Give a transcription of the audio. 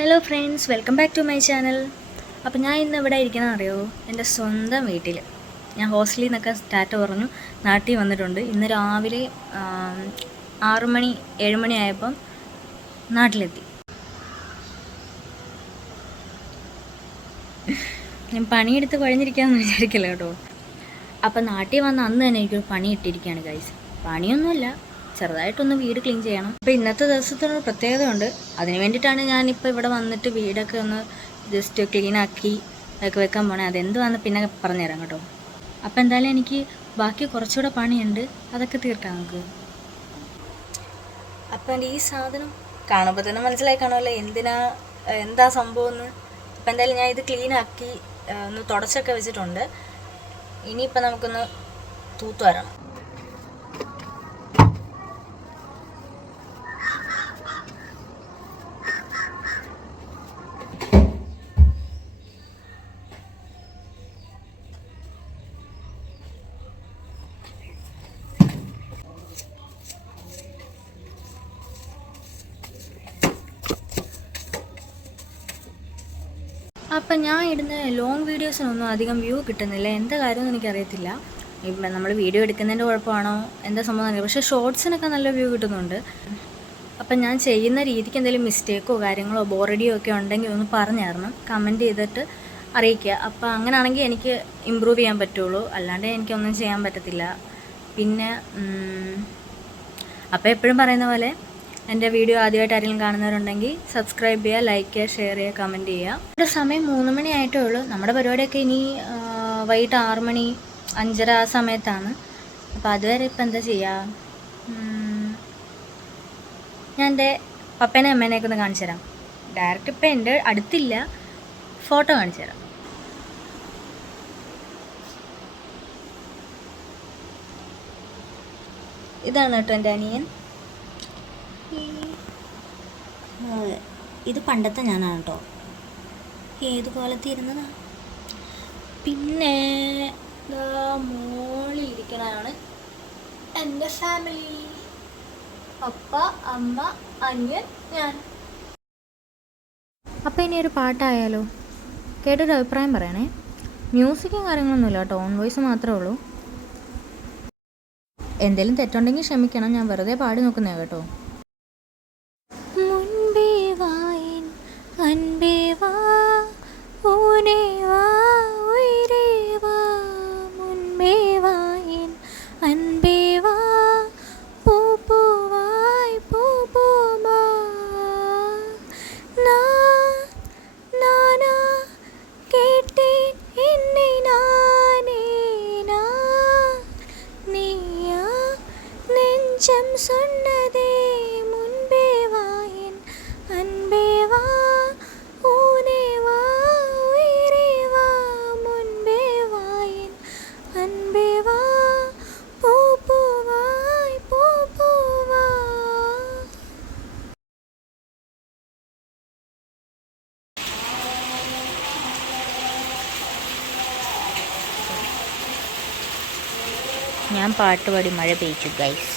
Hello friends, welcome back to my channel. അപ്പോൾ ഞാൻ ഇന്ന് ഇവിടെ ഇരിക്കുന്നത് അറിയോ, എൻ്റെ സ്വന്തം വീട്ടിൽ. ഞാൻ ഹോസ്റ്റലിൽ നിന്നൊക്കെ സ്റ്റാർട്ട് പറഞ്ഞു നാട്ടിൽ വന്നിട്ടുണ്ട്. ഇന്ന് രാവിലെ 7 മണി ആയപ്പം നാട്ടിലെത്തി. ഞാൻ പണിയെടുത്ത് കഴിഞ്ഞിരിക്കാമെന്ന് വിചാരിക്കില്ല കേട്ടോ. അപ്പം നാട്ടിൽ വന്ന അന്ന് തന്നെ എനിക്കൊരു പണി ഇട്ടിരിക്കുകയാണ് ഗൈസ്. പണിയൊന്നുമില്ല, ചെറുതായിട്ടൊന്ന് വീട് ക്ലീൻ ചെയ്യണം. അപ്പോൾ ഇന്നത്തെ ദിവസത്തിനൊരു പ്രത്യേകതയുണ്ട്. അതിന് വേണ്ടിയിട്ടാണ് ഞാനിപ്പോൾ ഇവിടെ വന്നിട്ട് വീടൊക്കെ ഒന്ന് ജസ്റ്റ് ക്ലീനാക്കി ഒക്കെ വെക്കാൻ പോണേ. അതെന്തുവാന്ന് പിന്നെ പറഞ്ഞുതരാം കേട്ടോ. അപ്പോൾ എന്തായാലും എനിക്ക് ബാക്കി കുറച്ചുകൂടെ പണിയുണ്ട്, അതൊക്കെ തീർക്കാം നമുക്ക്. അപ്പം എൻ്റെ ഈ സാധനം കാണുമ്പോൾ തന്നെ മനസ്സിലായി കാണുമല്ലോ എന്താ സംഭവം എന്ന്. അപ്പം എന്തായാലും ഞാൻ ഇത് ക്ലീനാക്കി ഒന്ന് തുടച്ചൊക്കെ വെച്ചിട്ടുണ്ട്. ഇനിയിപ്പോൾ നമുക്കൊന്ന് തൂത്തു വരണം. അപ്പം ഞാൻ ഇടുന്ന ലോങ് വീഡിയോസിനൊന്നും അധികം വ്യൂ കിട്ടുന്നില്ല. എന്താ കാര്യമെന്ന് എനിക്കറിയത്തില്ല. ഇപ്പം നമ്മൾ വീഡിയോ എടുക്കുന്നതിൻ്റെ കുഴപ്പമാണോ എന്താ സംഭവം അറിയില്ല. പക്ഷേ ഷോർട്സിനൊക്കെ നല്ല വ്യൂ കിട്ടുന്നുണ്ട്. അപ്പം ഞാൻ ചെയ്യുന്ന രീതിക്ക് എന്തെങ്കിലും മിസ്റ്റേക്കോ കാര്യങ്ങളോ ബോറടിയോ ഒക്കെ ഉണ്ടെങ്കിൽ ഒന്ന് പറഞ്ഞു തരണം, കമൻറ്റ് ചെയ്തിട്ട് അറിയിക്കുക. അപ്പോൾ അങ്ങനെയാണെങ്കിൽ എനിക്ക് ഇമ്പ്രൂവ് ചെയ്യാൻ പറ്റുള്ളൂ, അല്ലാണ്ട് എനിക്കൊന്നും ചെയ്യാൻ പറ്റത്തില്ല. പിന്നെ അപ്പോൾ എപ്പോഴും പറയുന്ന പോലെ എൻ്റെ വീഡിയോ ആദ്യമായിട്ട് ആരെങ്കിലും കാണുന്നവരുണ്ടെങ്കിൽ സബ്സ്ക്രൈബ് ചെയ്യുക, ലൈക്ക് ചെയ്യുക, ഷെയർ ചെയ്യുക, കമൻറ്റ് ചെയ്യുക. ഇവിടെ സമയം 3 മണി ആയിട്ടേ ഉള്ളൂ. നമ്മുടെ പരിപാടിയൊക്കെ ഇനി വൈകിട്ട് 6 മണി 5:30 ആ സമയത്താണ്. അപ്പോൾ അതുവരെ ഇപ്പം എന്താ ചെയ്യുക, ഞാൻ എൻ്റെ പപ്പേനെ അമ്മേനെയൊക്കെ ഒന്ന് കാണിച്ചു തരാം. ഡയറക്റ്റ് ഇപ്പം എൻ്റെ അടുത്തില്ല, ഫോട്ടോ കാണിച്ചു തരാം. ഇതാണ് കേട്ടോ എൻ്റെ അനിയൻ. ഇത് പണ്ടത്തെ ഞാനാണ് കേട്ടോ, ഏത് കാലത്ത് ഇരുന്നതാ. പിന്നെ മോളിലിരിക്കണതാണ് എൻ്റെ ഫാമിലി, പപ്പ, അമ്മ, അനിയൻ, ഞാൻ. അപ്പോൾ ഇനി ഒരു പാട്ടായാലോ? കേട്ടൊരു അഭിപ്രായം പറയണേ. മ്യൂസിക്കും കാര്യങ്ങളൊന്നുമില്ല കേട്ടോ, ഓൺ വോയിസ് മാത്രമേ ഉള്ളൂ. എന്തെങ്കിലും തെറ്റുണ്ടെങ്കിൽ ക്ഷമിക്കണം, ഞാൻ വെറുതെ പാടി നോക്കുന്നേ കേട്ടോ. சொன்னதே முன்பே வா என் அன்பே வா, ஊனே வா உயிரே வா, முன்பே வா என் அன்பே வா, பூ பூவாய் பூ பூவா. ഞാൻ പാട്ടുപാടി മഴ പെയ്ച്ചു ഗൈസ്.